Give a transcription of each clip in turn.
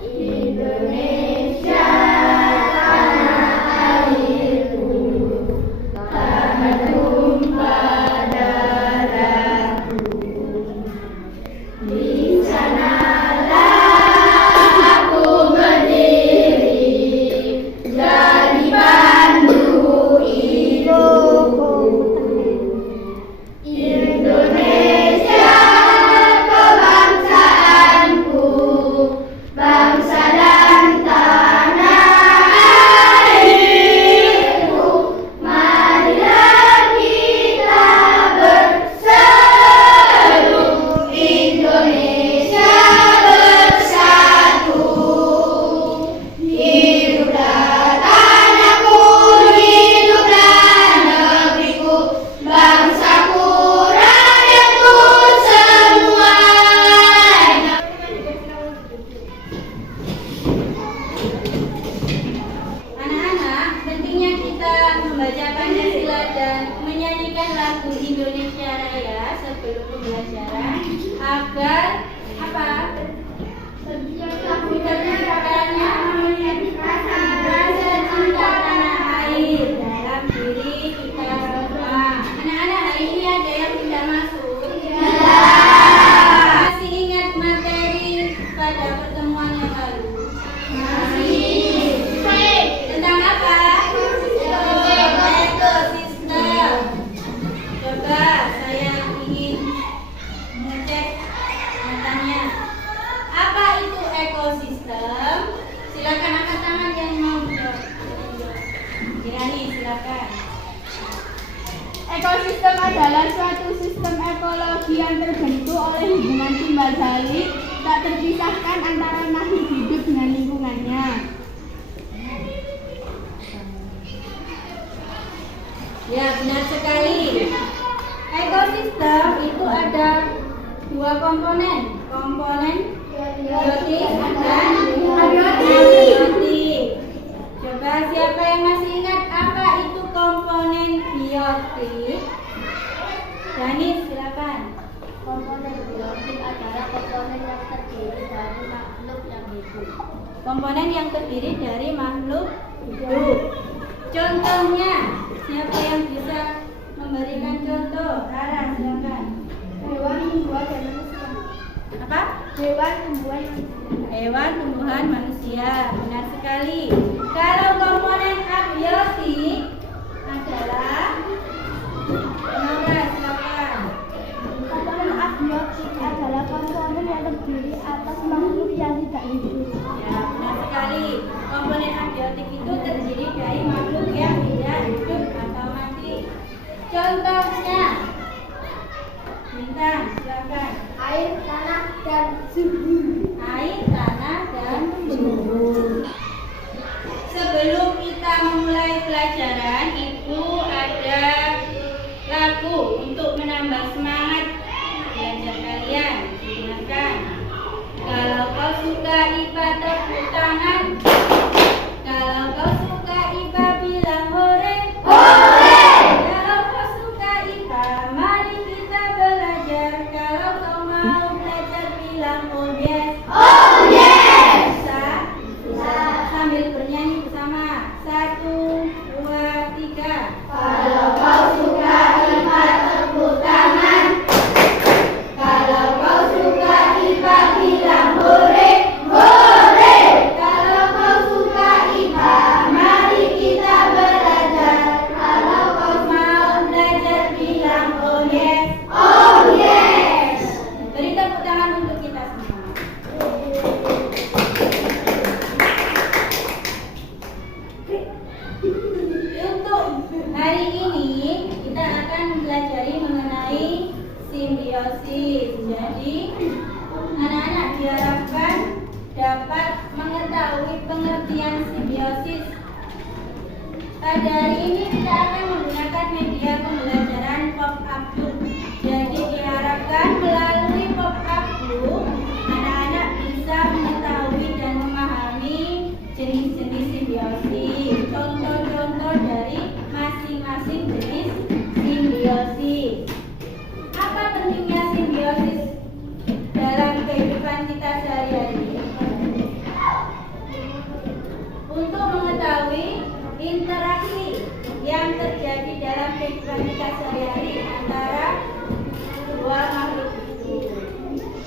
Indonesia tanah airku, tanah tumpah darahku. Di sanalah aku berdiri, jadi pandu hidupku. Indonesia kebangsaanku, bangsa dan tanah airku. Marilah kita berseru, Indonesia bersatu. Hiduplah tanahku, hiduplah negeriku, bangsaku, rakyatku semuanya. Anak-anak, pentingnya kita membaca Pancasila dan menyanyikan lagu Indonesia Raya sebelum pembelajaran agar apa? Terciptanya rasa cinta tanah air dalam diri kita semua. Anak-anak, hari ini ada yang tidak masuk? Masih ingat materi pada pertemuan yang lalu? Tentang apa? Ekosistem. Coba saya ingin mengecek matanya. Apa itu ekosistem? Silakan angkat tangan yang mau menjawab. Kirani, silakan. Ekosistem adalah suatu sistem ekologi yang terbentuk oleh hubungan timbal balik tak terpisahkan antara makhluk hidup dengan lingkungannya. Ya, benar sekali. Ekosistem itu ada dua komponen biotik dan abiotik. Coba siapa yang masih ingat apa itu komponen biotik? Dani, silakan. Komponen biotik adalah komponen yang terdiri dari makhluk yang hidup. Komponen yang terdiri dari makhluk hidup. Contohnya, siapa yang bisa memberikan contoh? Rara, silakan. Hewan, tumbuhan, dan manusia. Apa? Hewan, tumbuhan, Hewan, tumbuhan, manusia. Benar sekali. Kalau komponen abiotik adalah Nora, silakan. komponen abiotik adalah komponen yang terdiri atas makhluk yang tidak hidup. Ya, benar sekali. Komponen abiotik itu terdiri dari makhluk yang tidak hidup atau mati. Contohnya, Bintang, silakan. Air, tanah, dan suhu. Air, tanah, dan suhu. Sebelum kita memulai pelajaran, Ibu ada lagu untuk menambah semangat belajar kalian. Dengarkan. Kalau kau suka IPA tepuk tangan. Kalau kau suka IPA bilang hore. Hore! Kalau kau suka IPA, mari kita belajar. Kalau kau mau belajar bilang oh yes. Oh yes! Bisa? Sambil bernyanyi bersama. 1, 2, 3. Kalau kau suka IPA tepuk tangan. Kalau kau suka IPA bilang hore, hore. Kalau kau suka IPA, mari kita belajar. Kalau kau Mau belajar bilang oh yes. oh yes. Beri tepuk tangan untuk kita semua. Untuk hari ini kita akan mempelajari mengenai simbiosis. Jadi anak-anak diharapkan dapat mengetahui pengertian simbiosis. Pada hari ini kita akan menggunakan media pembelajaran pop-up book. Jadi diharapkan melalui pop-up book anak-anak bisa mengetahui dan memahami jenis-jenis simbiosis. Contoh-contoh dari masing-masing jenis simbiosis. Apa pentingnya simbiosis dalam kehidupan interaksi yang terjadi dalam kehidupan kita sehari-hari antara dua makhluk itu.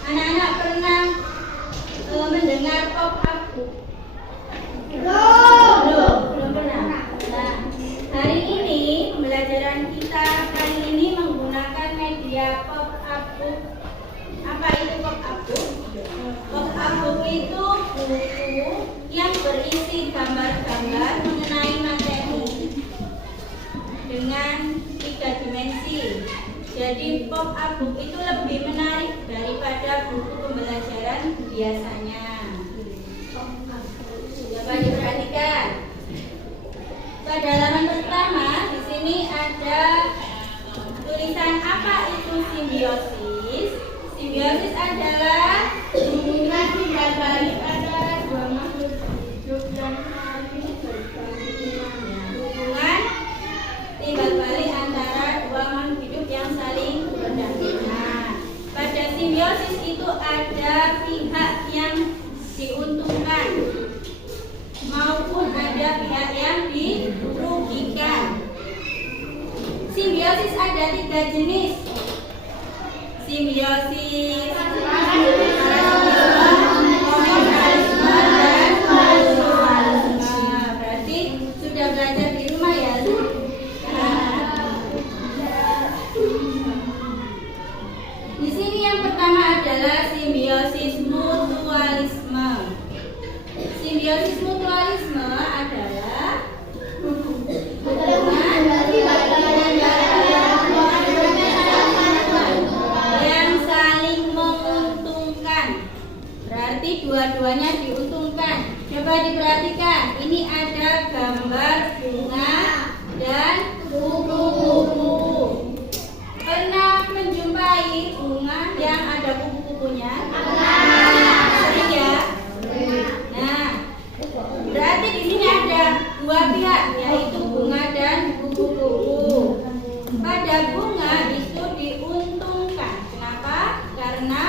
Anak-anak pernah mendengar pop-up book? Belum pernah. Nah, hari ini pembelajaran kita kali ini menggunakan media pop-up book. Apa itu pop-up book? Pop-up book itu buku yang berisi gambar-gambar mengenai materi dengan 3 dimensi. Jadi pop-up book itu lebih menarik daripada buku pembelajaran biasanya. Coba diperhatikan. Pada halaman pertama di sini ada tulisan apa itu simbiosis. Simbiosis adalah hubungan timbal balik antara dua makhluk hidup yang saling bergantian. Hubungan timbal balik antara dua makhluk hidup yang saling berdampingan. Pada simbiosis itu ada pihak yang diuntungkan maupun ada pihak yang dirugikan. Simbiosis ada 3 jenis. Simbiosis komunalisme dan mutualisme. Berarti sudah belajar di rumah ya? Di sini yang pertama adalah simbiosis mutualisme. Simbiosis mutualisme adalah hubungan yang saling menguntungkan. Berarti dua-duanya diuntungkan. Coba diperhatikan. Ini ada gambar bunga dan kupu-kupu. Pernah menjumpai bunga yang ada kupu-kupunya? Sering ya? Nah, berarti di sini ada 2 pihak, yaitu bunga dan kupu-kupu. Pada bunga itu diuntungkan. Kenapa? Karena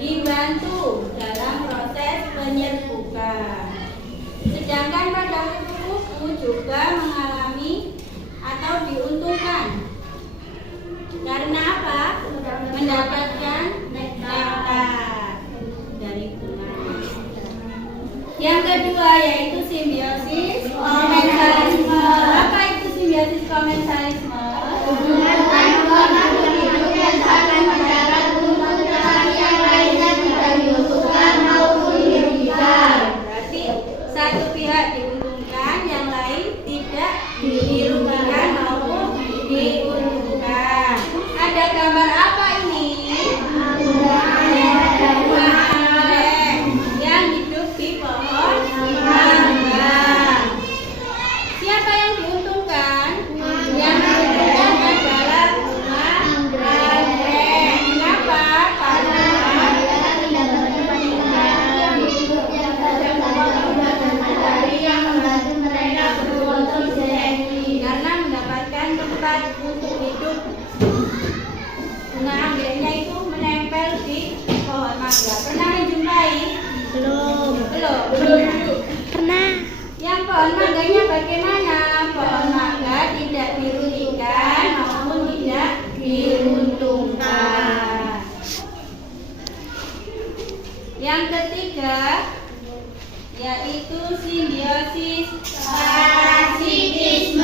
dibantu dalam proses penyerbukan. Sedangkan pada kupu-kupu juga mengalami atau diuntungkan. Karena apa? Mendapatkan nektar dari bunga. Yang kedua yaitu simbiosis komensalisme. Apa itu simbiosis komensalisme? Hubungan antara makhluk hidup yang saling mendapat keuntungan yang lainnya tidak diuntungkan maupun dirugikan. Berarti satu pihak diuntungkan, yang lain tidak dirugikan maupun diuntungkan. Ada gambar apa ini? Bunga anggrek yang hidup di pohon mangga. Siapa yang diuntungkan? Yang diuntungkan adalah bunga anggrek. Kenapa? Karena karena mendapatkan tempat untuk hidup. Bunga anggreknya itu menempel di pohon mangga. Pernah menjumpai? Belum. Pernah. Yang pohon mangganya bagaimana? Pohon mangga tidak dirugikan maupun tidak diuntungkan. Yang ketiga yaitu simbiosis parasitisme.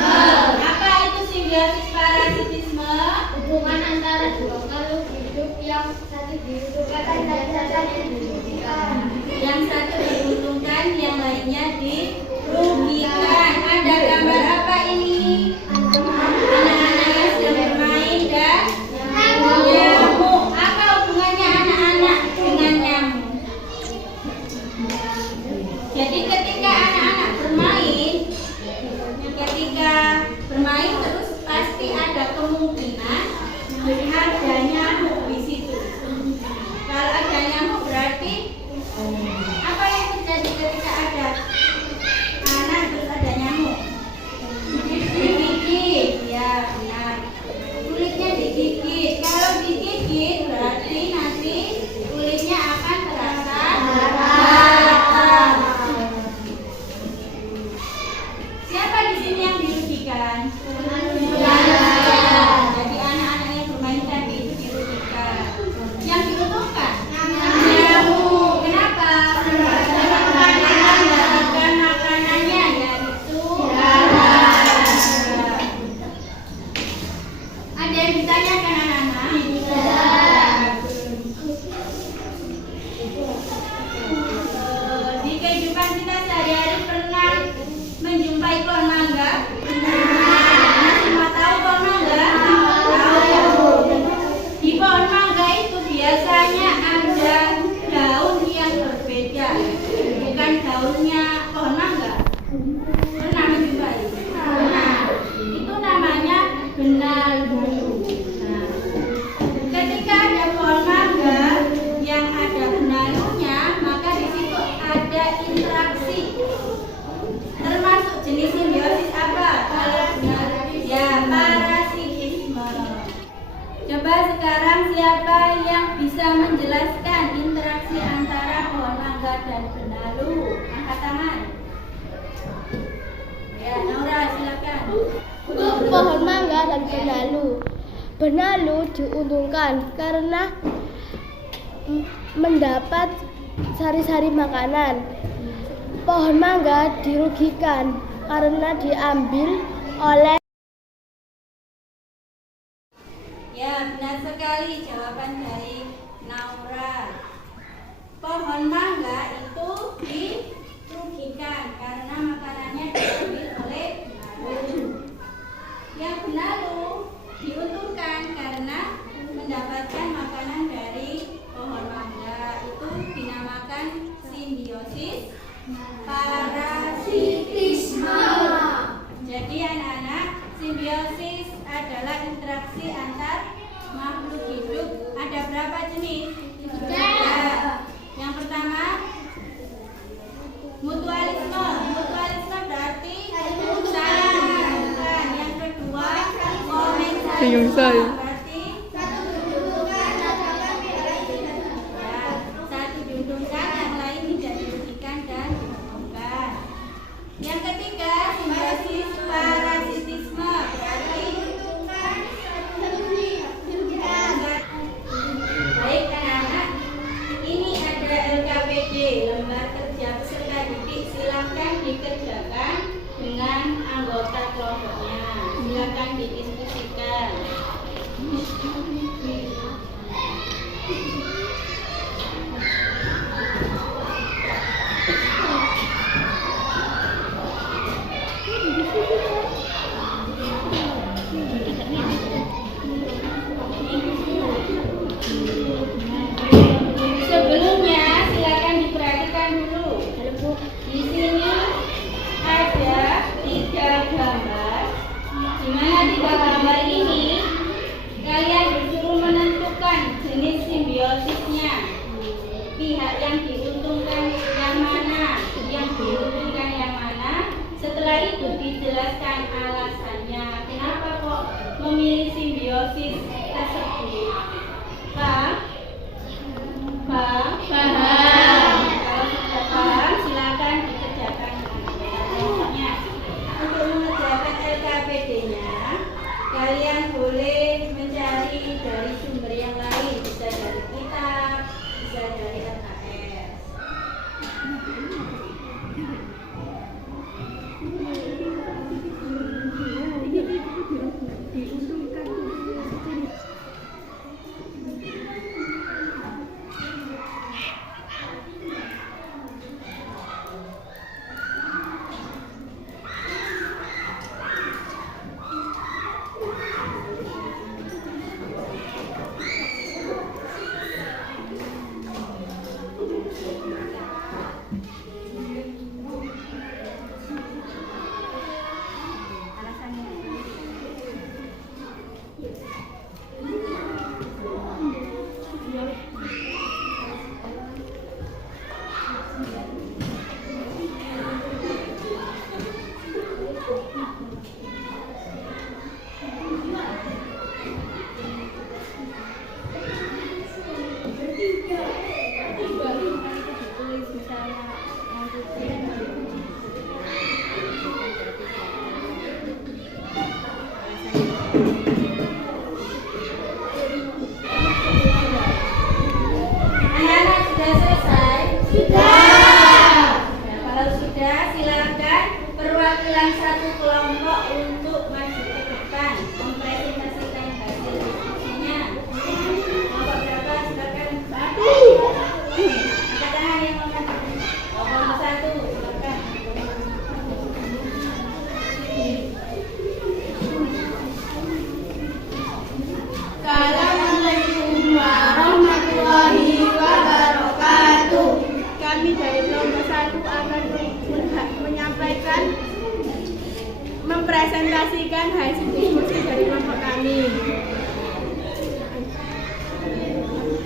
Apa itu simbiosis parasitisme? Hubungan antara dua makhluk hidup yang satu diuntungkan dan satu dirugikan. Yang satu diuntungkan, yang lainnya dirugikan. Ada gambar apa ini? Anak-anak yang sedang bermain dan nyamuk. Apa hubungannya anak-anak dengan nyamuk? Jadi ketika anak-anak bermain terus pasti ada kemungkinan ada nyamuk di situ. Kalau ada nyamuk berarti Benalu diuntungkan karena mendapat sari-sari makanan. Pohon mangga dirugikan karena diambil oleh. Ya, benar sekali jawaban dari Naura. Pohon mangga itu dirugikan karena makanannya diambil oleh benalu. Yang benalu diuntungkan karena mendapatkan makanan dari pohon mangga. Itu dinamakan simbiosis parasitisme. Jadi anak-anak, simbiosis adalah interaksi antar makhluk hidup. Ada berapa jenis? Tiga. Yang pertama, mutualisme. Mutualisme berarti saling. Yang kedua, komensalisme. Berarti satu diuntungkan, yang lain tidak dirugikan dan diuntungkan. Yang ketiga, simbiosis parasitisme. Berarti baik anak-anak, ini ada LKPD, lembar kerja peserta didik. Silakan dikerjakan dengan anggota kelompoknya. Silakan didiskusikan. Sebelumnya silakan diperhatikan dulu. Di sini ada 3 gambar. Di mana 3 gambar ini kalian disuruh menentukan jenis simbiosisnya. Pihak yang diuntungkan yang mana, yang diuntungkan yang mana. Setelah itu dijelaskan alasannya. Kenapa kok memilih simbiosis tersebut? Paham? Paham? Kalau sudah paham, silakan dikerjakan kelompoknya. Untuk mengerjakan LKPD-nya, kalian boleh mencari dari sumber yang lain, bisa dari kitab, bisa dari LKS. Anak-anak sudah selesai? Sudah. Ya, kalau sudah, silakan perwakilan satu kelompok untuk maju ke depan mempresentasikan hasil diskusinya. Kelompok berapa? Silakan. Satu. Angkat tangan yang nomor 1. Silakan. Assalamualaikum warahmatullahi wabarakatuh. Kami dari kelompok 1 akan menyampaikan, mempresentasikan hasil diskusi dari kelompok kami.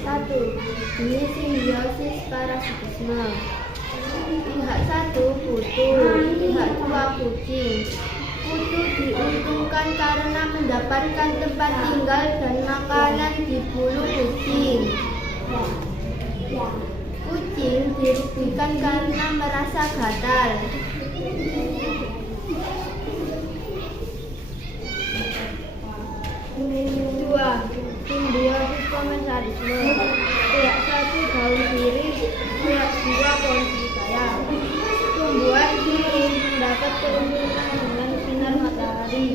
1. Jenis simbiosis parasitisme. Pihak 1 kutu, pihak 2 kucing. Kutu diuntungkan karena mendapatkan tempat tinggal dan makanan di bulu kucing. Kucing dirugikan karena merasa gatal. 2. Simbiosis komensalisme. Pihak 1 daun sirih, pihak 2 pohon srikaya. Tumbuhan sirih mendapat keuntungan dengan sinar matahari.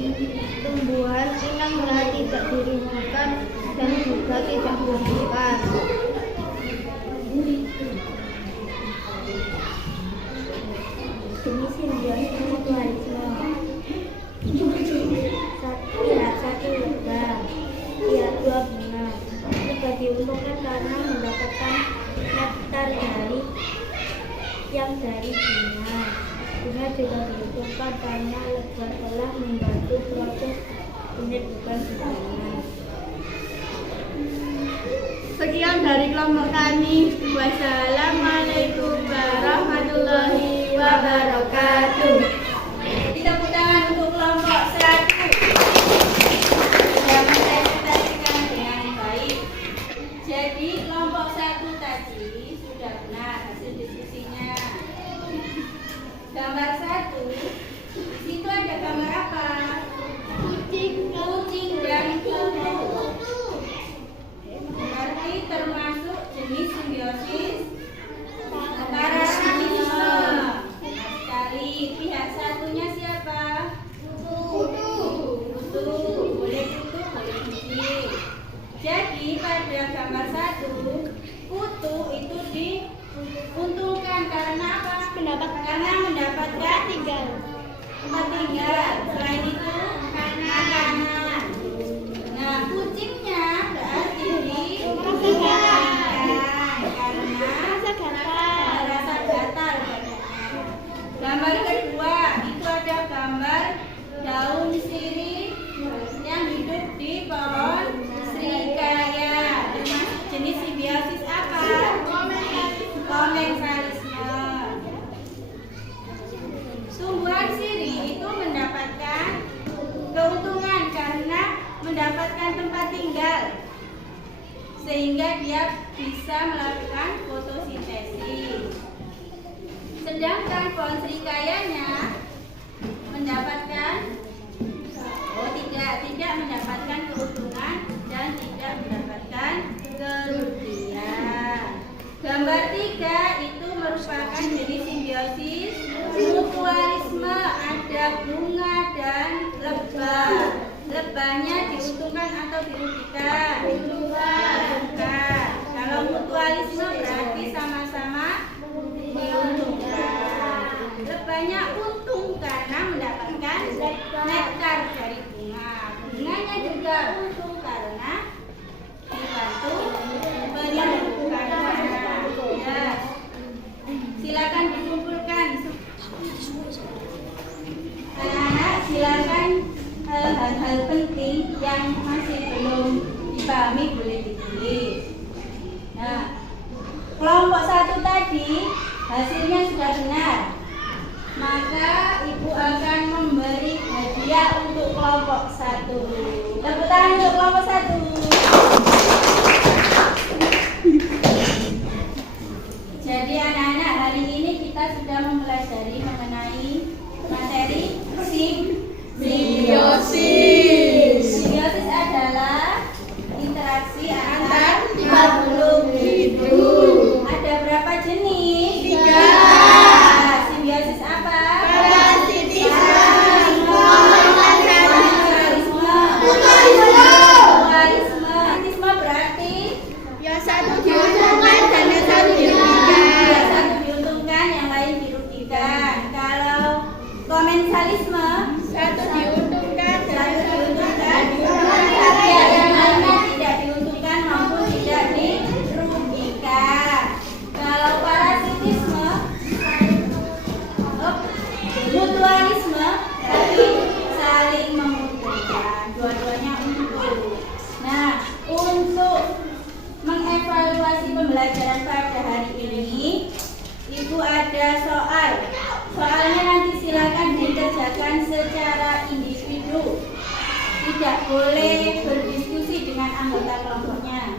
Tumbuhan inangnya tidak dirugikan dan juga tidak merugikan. Jenis simbiosis mutualisme. Pihak 1 lebah, pihak 2 bunga. Lebah diuntungkan karena mendapatkan nektar dari bunga. Bunga juga diuntungkan karena lebah telah membantu proses penyerbukan bunga. Sekian dari kelompok kami. Wassalamualaikum warahmatullahi wabarakatuh. Tepuk tangan untuk kelompok 1. Sudah menginterpretasikan dengan baik. Jadi kelompok 1 tadi sudah benar hasil diskusinya. Gambar 1, di situ ada gambar apa? Kucing dan kutu. Berarti termasuk jenis simbiosis parasitisme. Sekali, pihak satunya siapa? Kutu. Boleh kutu, boleh kucing. Jadi pada gambar 1, kutu itu diuntungkan karena apa? Karena mendapatkan tempat tinggal. Selain itu makanan. Nah, kucingnya berarti karena rasa gatal. Gambar kedua itu ada gambar daun sirih yang hidup di pohon srikaya. Termasuk jenis simbiosis apa? Komensalisme. Tumbuhan sirih itu mendapatkan keuntungan karena mendapatkan tempat tinggal, sehingga dia bisa melakukan fotosintesis. Sedangkan pohon srikayanya mendapatkan tidak mendapatkan keuntungan dan tidak mendapatkan kerugian. Gambar 3 itu merupakan jenis simbiosis mutualisme. Ada bunga dan lebah. Lebahnya diuntungkan atau dirugikan? Diuntungkan. Kalau mutualisme berarti sama-sama diuntungkan. Lebahnya untung karena mendapatkan nektar dari bunga. Bunganya juga untung karena dibantu penyembuhannya. Ya. Silakan dikumpulkan. Anak-anak silakan hal-hal penting yang masih belum dipahami boleh ditulis. Nah, kelompok 1 tadi hasilnya sudah benar. Maka ibu akan memberi hadiah untuk kelompok 1. Tepuk tangan untuk kelompok 1. Jadi anak-anak, hari ini kita sudah mempelajari mengenai materi simbiosis. Simbiosis adalah interaksi antar makhluk hidup. Ada berapa jenis? 3. Simbiosis apa? Parasitisme, mutualisme. Parasitisme berarti yang satu diuntungkan dan yang satu dirugikan. Yang satu diuntungkan, yang lain dirugikan. Kalau komensalisme, satu diuntungkan, satu diuntungkan, yang lainnya tidak diuntungkan maupun tidak dirugikan. Kalau parasitisme, mutualisme berarti saling menguntungkan, dua-duanya untung. Nah, untuk mengevaluasi pembelajaran pada hari ini, Ibu ada soal. Soalnya nanti silakan dikerjakan secara individu. Tidak boleh berdiskusi dengan anggota kelompoknya.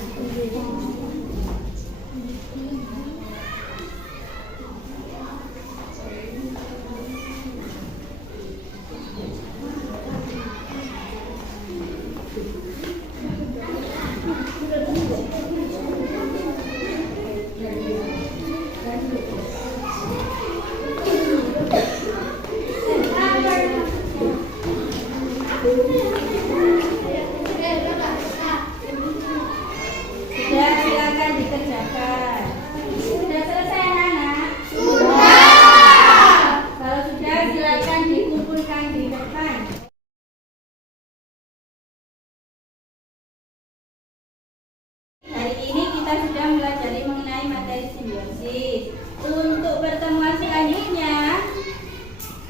pertemuan selanjutnya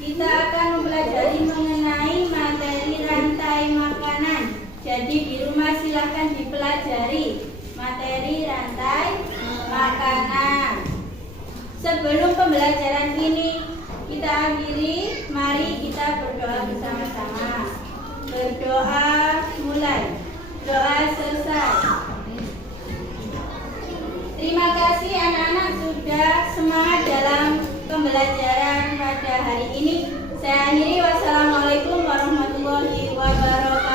kita akan mempelajari mengenai materi rantai makanan. Jadi di rumah silahkan dipelajari materi rantai makanan. Sebelum pembelajaran ini kita akhiri, mari kita berdoa bersama-sama. Berdoa mulai, doa selesai. Terima kasih anak-anak sudah semangat dalam pembelajaran pada hari ini. Saya akhiri, wassalamualaikum warahmatullahi wabarakatuh.